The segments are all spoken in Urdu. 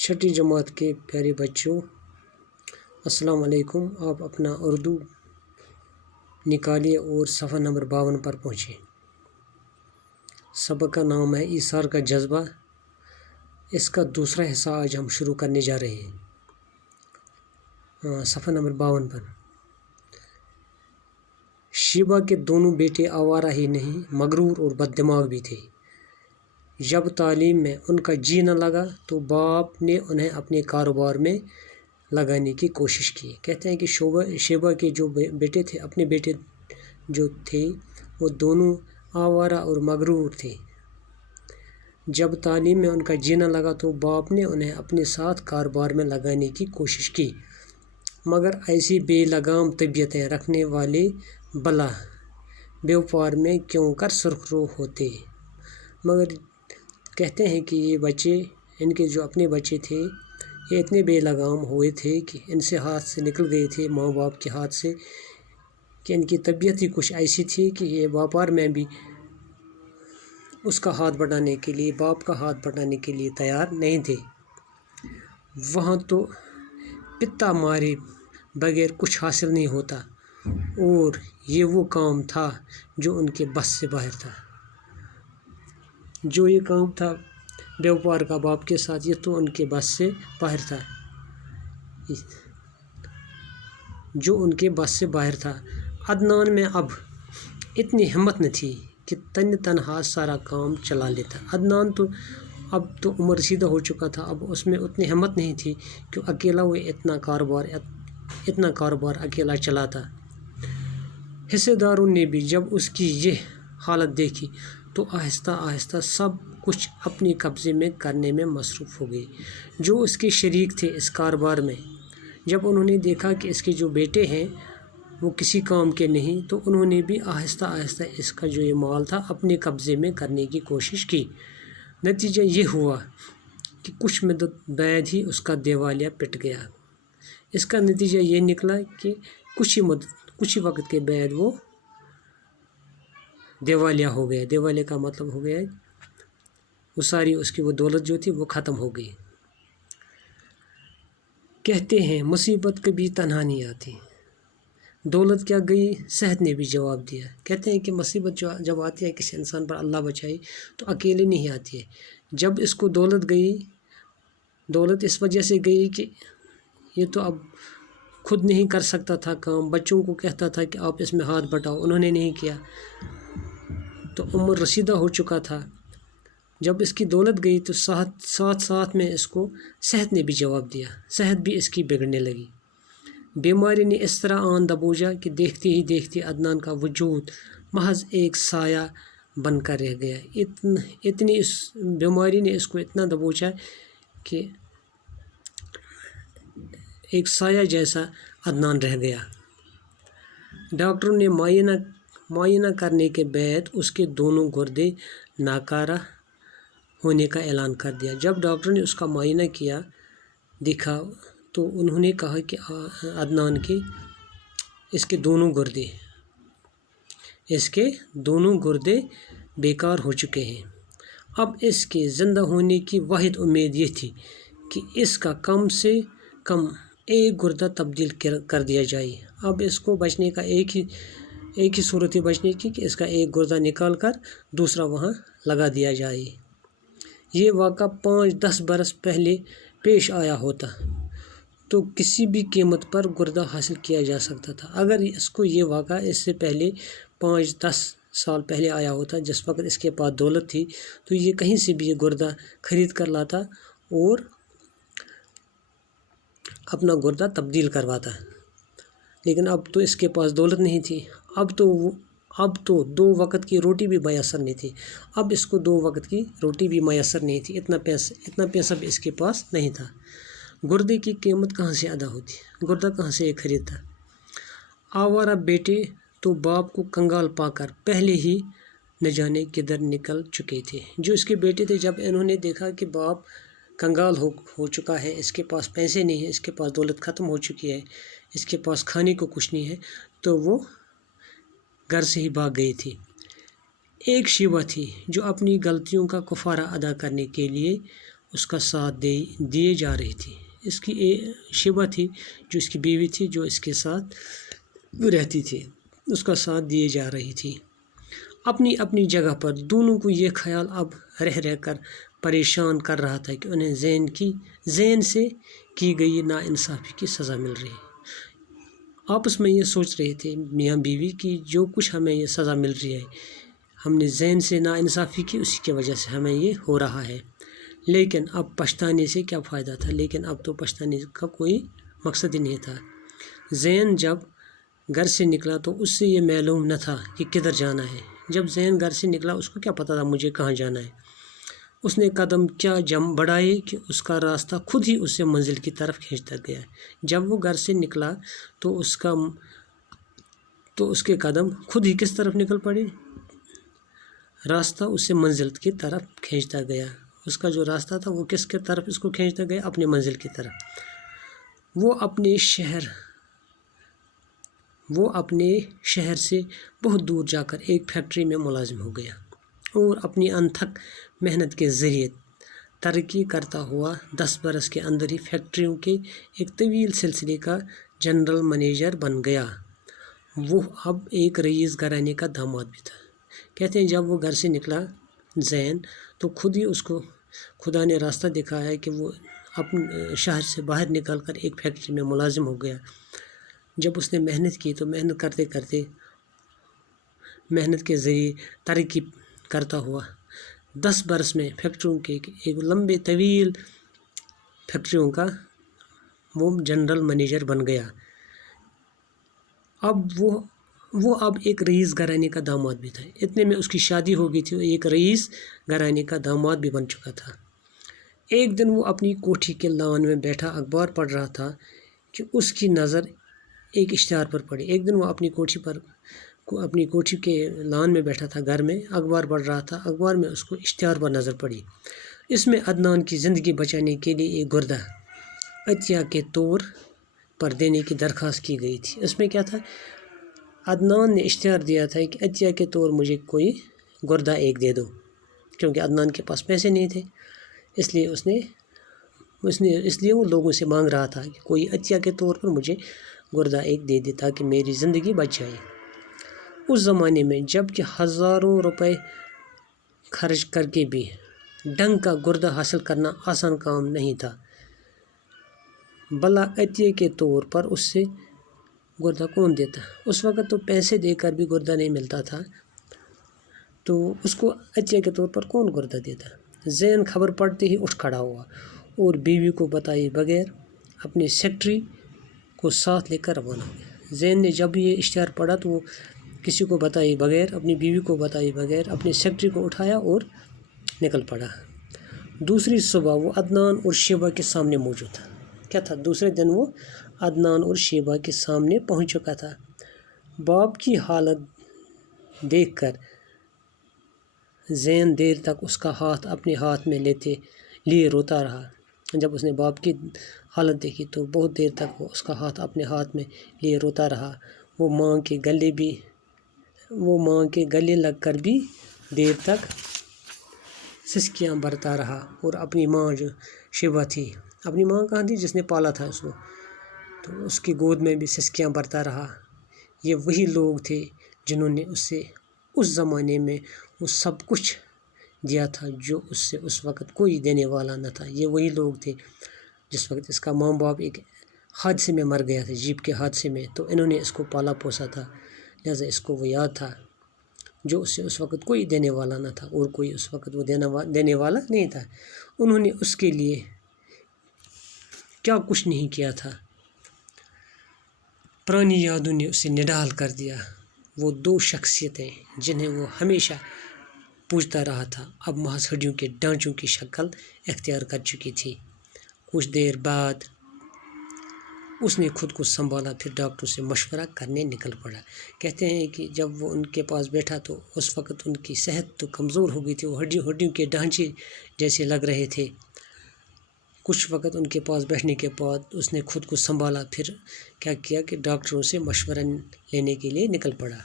چھٹی جماعت کے پیارے بچوں، السلام علیکم۔ آپ اپنا اردو نکالیے اور صفحہ نمبر 52 پر پہنچے۔ سبق کا نام ہے ایثار کا جذبہ۔ اس کا دوسرا حصہ آج ہم شروع کرنے جا رہے ہیں۔ صفحہ نمبر 52 پر۔ شیبہ کے دونوں بیٹے آوارہ ہی نہیں مغرور اور بد دماغ بھی تھے۔ جب تعلیم میں ان کا جی نہ لگا تو باپ نے انہیں اپنے کاروبار میں لگانے کی کوشش کی۔ کہتے ہیں کہ شیبہ کے جو بیٹے تھے، اپنے بیٹے جو تھے وہ دونوں آوارہ اور مغرور تھے۔ جب تعلیم میں ان کا جی نہ لگا تو باپ نے انہیں اپنے ساتھ کاروبار میں لگانے کی کوشش کی، مگر ایسی بے لگام طبیعتیں رکھنے والے بلا بیوپار میں کیوں کر سرخ رو ہوتے۔ مگر کہتے ہیں کہ یہ بچے، ان کے جو اپنے بچے تھے، یہ اتنے بے لگام ہوئے تھے کہ ان سے ہاتھ سے نکل گئے تھے، ماں باپ کے ہاتھ سے، کہ ان کی طبیعت ہی کچھ ایسی تھی کہ یہ بیوپار میں بھی اس کا ہاتھ بٹانے کے لیے، باپ کا ہاتھ بٹانے کے لیے تیار نہیں تھے۔ وہاں تو پتا مارے بغیر کچھ حاصل نہیں ہوتا، اور یہ وہ کام تھا جو ان کے بس سے باہر تھا۔ جو یہ کام تھا بیوپار کا باپ کے ساتھ، یہ تو ان کے بس سے باہر تھا، عدنان میں اب اتنی ہمت نہ تھی کہ تنہا سارا کام چلا لیتا۔ عدنان تو اب تو عمر رسیدہ ہو چکا تھا، اب اس میں اتنی ہمت نہیں تھی کہ اکیلا وہ اتنا کاروبار اکیلا چلاتا۔ حصے داروں نے بھی جب اس کی یہ حالت دیکھی تو آہستہ آہستہ سب کچھ اپنے قبضے میں کرنے میں مصروف ہو گئے۔ جو اس کے شریک تھے اس کاروبار میں، جب انہوں نے دیکھا کہ اس کے جو بیٹے ہیں وہ کسی کام کے نہیں، تو انہوں نے بھی آہستہ آہستہ اس کا جو یہ مال تھا اپنے قبضے میں کرنے کی کوشش کی۔ نتیجہ یہ ہوا کہ کچھ مدت بعد ہی اس کا دیوالیہ پٹ گیا۔ اس کا نتیجہ یہ نکلا کہ کچھ ہی وقت کے بعد وہ دیوالیہ ہو گیا۔ دیوالیہ کا مطلب ہو گیا وہ ساری اس کی وہ دولت جو تھی وہ ختم ہو گئی۔ کہتے ہیں مصیبت کبھی تنہا نہیں آتی، دولت کیا گئی، صحت نے بھی جواب دیا۔ کہتے ہیں کہ مصیبت جب آتی ہے کسی انسان پر، اللہ بچائے، تو اکیلے نہیں آتی ہے۔ جب اس کو دولت گئی، دولت اس وجہ سے گئی کہ یہ تو اب خود نہیں کر سکتا تھا کام، بچوں کو کہتا تھا کہ آپ اس میں ہاتھ بٹاؤ، انہوں نے نہیں کیا، تو عمر رسیدہ ہو چکا تھا۔ جب اس کی دولت گئی تو ساتھ میں اس کو صحت نے بھی جواب دیا، صحت بھی اس کی بگڑنے لگی۔ بیماری نے اس طرح آن دبوچا کہ دیکھتے ہی دیکھتے عدنان کا وجود محض ایک سایہ بن کر رہ گیا۔ اتنی اس بیماری نے اس کو اتنا دبوچا کہ ایک سایہ جیسا عدنان رہ گیا۔ ڈاکٹروں نے معائنہ کرنے کے بعد اس کے دونوں گردے ناکارہ ہونے کا اعلان کر دیا۔ جب ڈاکٹر نے اس کا معائنہ کیا، دیکھا، تو انہوں نے کہا کہ عدنان کے اس کے دونوں گردے بیکار ہو چکے ہیں۔ اب اس کے زندہ ہونے کی واحد امید یہ تھی کہ اس کا کم سے کم ایک گردہ تبدیل کر دیا جائے۔ اب اس کو بچنے کا ایک ہی صورت ہے بچنے کی کہ اس کا ایک گردہ نکال کر دوسرا وہاں لگا دیا جائے۔ یہ واقعہ 5-10 برس پہلے پیش آیا ہوتا تو کسی بھی قیمت پر گردہ حاصل کیا جا سکتا تھا۔ اگر اس کو یہ واقعہ اس سے پہلے 5-10 سال پہلے آیا ہوتا، جس وقت اس کے پاس دولت تھی، تو یہ کہیں سے بھی یہ گردہ خرید کر لاتا اور اپنا گردہ تبدیل کرواتا۔ لیکن اب تو اس کے پاس دولت نہیں تھی، اب تو 2 وقت کی روٹی بھی میسر نہیں تھی، اب اس کو 2 وقت کی روٹی بھی میسر نہیں تھی، اتنا پیسہ بھی اس کے پاس نہیں تھا۔ گردے کی قیمت کہاں سے ادا ہوتی، گردہ کہاں سے خریدتا؟ آوارہ بیٹے تو باپ کو کنگال پا کر پہلے ہی نہ جانے کدھر نکل چکے تھے۔ جو اس کے بیٹے تھے، جب انہوں نے دیکھا کہ باپ کنگال ہو چکا ہے، اس کے پاس پیسے نہیں ہیں، اس کے پاس دولت ختم ہو چکی ہے، اس کے پاس کھانے کو کچھ نہیں ہے، تو وہ گھر سے ہی بھاگ گئی تھی۔ ایک شیبہ تھی جو اپنی غلطیوں کا کفارہ ادا کرنے کے لیے اس کا ساتھ دیے جا رہی تھی۔ اس کی شیبہ تھی جو اس کی بیوی تھی، جو اس کے ساتھ رہتی تھی، اس کا ساتھ دیے جا رہی تھی۔ اپنی اپنی جگہ پر دونوں کو یہ خیال اب رہ کر پریشان کر رہا تھا کہ انہیں زین سے کی گئی ناانصافی کی سزا مل رہی ہے۔ آپس میں یہ سوچ رہے تھے میاں بیوی کی جو کچھ ہمیں یہ سزا مل رہی ہے، ہم نے زین سے ناانصافی کی، اسی کی وجہ سے ہمیں یہ ہو رہا ہے۔ لیکن اب پچھتانے سے کیا فائدہ تھا؟ لیکن اب تو پچھتانے کا کوئی مقصد ہی نہیں تھا۔ زین جب گھر سے نکلا تو اس سے یہ معلوم نہ تھا کہ کدھر جانا ہے۔ جب زین گھر سے نکلا اس کو کیا پتہ تھا مجھے کہاں جانا ہے؟ اس نے قدم کیا بڑھائے کہ اس کا راستہ خود ہی اسے منزل کی طرف کھینچتا گیا۔ جب وہ گھر سے نکلا تو اس کے قدم خود ہی کس طرف نکل پڑے؟ راستہ اسے منزل کی طرف کھینچتا گیا۔ اس کا جو راستہ تھا وہ کس کی طرف اس کو کھینچتا گیا؟ اپنے منزل کی طرف۔ وہ اپنے شہر سے بہت دور جا کر ایک فیکٹری میں ملازم ہو گیا اور اپنی انتھک محنت کے ذریعے ترقی کرتا ہوا 10 برس کے اندر ہی فیکٹریوں کے ایک طویل سلسلے کا جنرل منیجر بن گیا۔ وہ اب ایک رئیس گھرانے کا داماد بھی تھا۔ کہتے ہیں جب وہ گھر سے نکلا زین تو خود ہی اس کو خدا نے راستہ دکھایا کہ وہ اپنے شہر سے باہر نکل کر ایک فیکٹری میں ملازم ہو گیا۔ جب اس نے محنت کی تو محنت کرتے کرتے محنت کے ذریعے ترقی کرتا ہوا 10 برس میں فیکٹریوں کے ایک لمبے طویل فیکٹریوں کا وہ جنرل منیجر بن گیا۔ اب وہ ایک رئیس گھرانے کا داماد بھی تھا۔ اتنے میں اس کی شادی ہو گئی تھی، ایک رئیس گھرانے کا داماد بھی بن چکا تھا۔ ایک دن وہ اپنی کوٹھی کے لان میں بیٹھا اخبار پڑھ رہا تھا کہ اس کی نظر ایک اشتہار پر پڑی۔ ایک دن وہ اپنی کوٹھی کے لان میں بیٹھا تھا، گھر میں اخبار پڑھ رہا تھا۔ اخبار میں اس کو اشتہار پر نظر پڑی۔ اس میں عدنان کی زندگی بچانے کے لیے ایک گردہ عطیہ کے طور پر دینے کی درخواست کی گئی تھی۔ اس میں کیا تھا؟ عدنان نے اشتہار دیا تھا کہ عطیہ کے طور مجھے کوئی گردہ ایک دے دو، کیونکہ عدنان کے پاس پیسے نہیں تھے، اس لیے وہ لوگوں سے مانگ رہا تھا کہ کوئی عطیہ کے طور پر مجھے گردہ ایک دے دے تاکہ میری زندگی بچ جائے۔ اس زمانے میں جب کہ ہزاروں روپے خرچ کر کے بھی ڈنگ کا گردہ حاصل کرنا آسان کام نہیں تھا، بلا عطیہ کے طور پر اس سے گردہ کون دیتا؟ اس وقت تو پیسے دے کر بھی گردہ نہیں ملتا تھا، تو اس کو عطیہ کے طور پر کون گردہ دیتا؟ زین خبر پڑھتے ہی اٹھ کھڑا ہوا اور بیوی کو بتائے بغیر اپنے سیکرٹری کو ساتھ لے کر روانہ ہو گیا۔ زین نے جب یہ اشتہار پڑھا تو وہ کسی کو بتائے بغیر، اپنی بیوی کو بتائے بغیر اپنے سیکرٹری کو اٹھایا اور نکل پڑا۔ دوسری صبح وہ عدنان اور شیبہ کے سامنے موجود تھا۔ کیا تھا؟ دوسرے دن وہ عدنان اور شیبہ کے سامنے پہنچ چکا تھا۔ باپ کی حالت دیکھ کر زین دیر تک اس کا ہاتھ اپنے ہاتھ میں لیے روتا رہا۔ جب اس نے باپ کی حالت دیکھی تو بہت دیر تک وہ اس کا ہاتھ اپنے ہاتھ میں لیے روتا رہا۔ وہ ماں کے گلے لگ کر بھی دیر تک سسکیاں بھرتا رہا اور اپنی ماں جو شیبہ تھی، اپنی ماں کہاں تھی جس نے پالا تھا اس کو، تو اس کی گود میں بھی سسکیاں بھرتا رہا۔ یہ وہی لوگ تھے جنہوں نے اسے اس زمانے میں وہ سب کچھ دیا تھا جو اس سے اس وقت کوئی دینے والا نہ تھا۔ یہ وہی لوگ تھے جس وقت اس کا ماں باپ ایک حادثے میں مر گیا تھا، جیپ کے حادثے میں، تو انہوں نے اس کو پالا پوسا تھا، لہذا اس کو وہ یاد تھا جو اس سے اس وقت کوئی دینے والا نہ تھا اور کوئی اس وقت وہ دینے والا نہیں تھا۔ انہوں نے اس کے لیے کیا کچھ نہیں کیا تھا۔ پرانی یادوں نے اسے نڈال کر دیا۔ وہ 2 شخصیتیں جنہیں وہ ہمیشہ پوجتا رہا تھا اب محض ہڈیوں کے ڈھانچوں کی شکل اختیار کر چکی تھی۔ کچھ دیر بعد اس نے خود کو سنبھالا، پھر ڈاکٹر سے مشورہ کرنے نکل پڑا۔ کہتے ہیں کہ جب وہ ان کے پاس بیٹھا تو اس وقت ان کی صحت تو کمزور ہو گئی تھی، وہ ہڈیوں کے ڈھانچے جیسے لگ رہے تھے۔ کچھ وقت ان کے پاس بیٹھنے کے بعد اس نے خود کو سنبھالا، پھر کیا کیا کہ ڈاکٹروں سے مشورہ لینے کے لیے نکل پڑا۔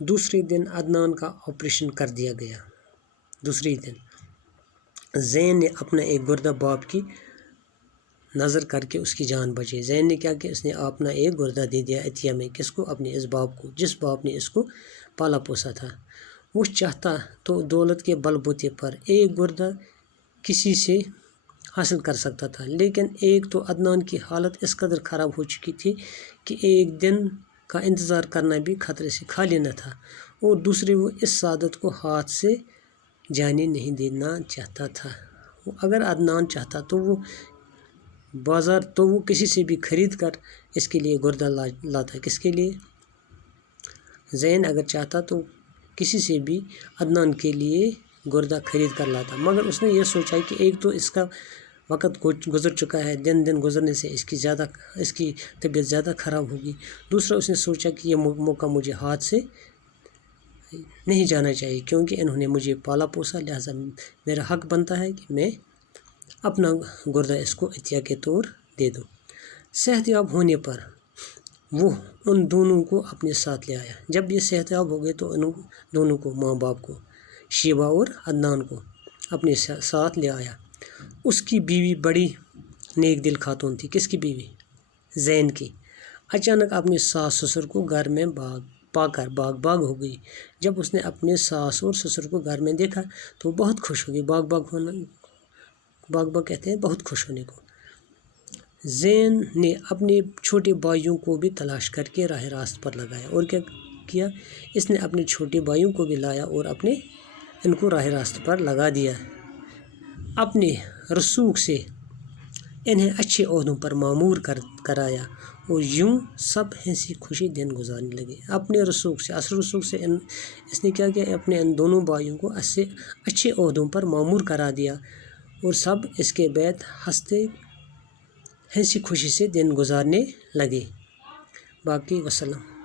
دوسرے دن عدنان کا آپریشن کر دیا گیا۔ دوسرے دن زین نے اپنا ایک گردہ باپ کی نظر کر کے اس کی جان بچائی۔ زین نے کیا کہ اس نے اپنا ایک گردہ دے دیا عطیہ میں، کس کو؟ اپنے اس باپ کو، جس باپ نے اس کو پالا پوسا تھا۔ وہ چاہتا تو دولت کے بل بوتے پر ایک گردہ کسی سے حاصل کر سکتا تھا، لیکن ایک تو عدنان کی حالت اس قدر خراب ہو چکی تھی کہ ایک دن کا انتظار کرنا بھی خطرے سے خالی نہ تھا، اور دوسرے وہ اس سعادت کو ہاتھ سے جانے نہیں دینا چاہتا تھا۔ اگر عدنان چاہتا تو وہ کسی سے بھی خرید کر اس کے لیے گردہ لاتا۔ کس کے لیے؟ زین اگر چاہتا تو کسی سے بھی عدنان کے لیے گردہ خرید کر لاتا، مگر اس نے یہ سوچا کہ ایک تو اس کا وقت گزر چکا ہے، دن گزرنے سے اس کی طبیعت زیادہ خراب ہوگی۔ دوسرا اس نے سوچا کہ یہ موقع مجھے ہاتھ سے نہیں جانا چاہیے، کیونکہ انہوں نے مجھے پالا پوسا، لہٰذا میرا حق بنتا ہے کہ میں اپنا گردہ اس کو عطیہ کے طور دے دوں۔ صحت یاب ہونے پر وہ ان دونوں کو اپنے ساتھ لے آیا۔ جب یہ صحت یاب ہو گئے تو ان دونوں کو، ماں باپ کو، شیبہ اور عدنان کو اپنے ساتھ لے آیا۔ اس کی بیوی بڑی نیک دل خاتون تھی۔ کس کی بیوی؟ زین کی۔ اچانک اپنے ساس سسر کو گھر میں پا کر باغ ہو گئی۔ جب اس نے اپنے ساس اور سسر کو گھر میں دیکھا تو بہت خوش ہو گئی۔ باغ کہتے ہیں بہت خوش ہونے کو۔ زین نے اپنے چھوٹے بھائیوں کو بھی تلاش کر کے راہ راست پر لگایا، اور کیا کیا؟ اس نے اپنے چھوٹے بھائیوں کو بھی لایا اور ان کو راہ راست پر لگا دیا۔ اپنے رسوخ سے انہیں اچھے عہدوں پر مامور کرایا، اور یوں سب ہنسی خوشی دن گزارنے لگے۔ اپنے رسوخ سے، اصل رسوخ سے اس نے کیا کیا؟ اپنے ان دونوں بھائیوں کو اچھے عہدوں پر مامور کرا دیا، اور سب اس کے بعد ہنسی خوشی سے دن گزارنے لگے۔ باقی وسلام۔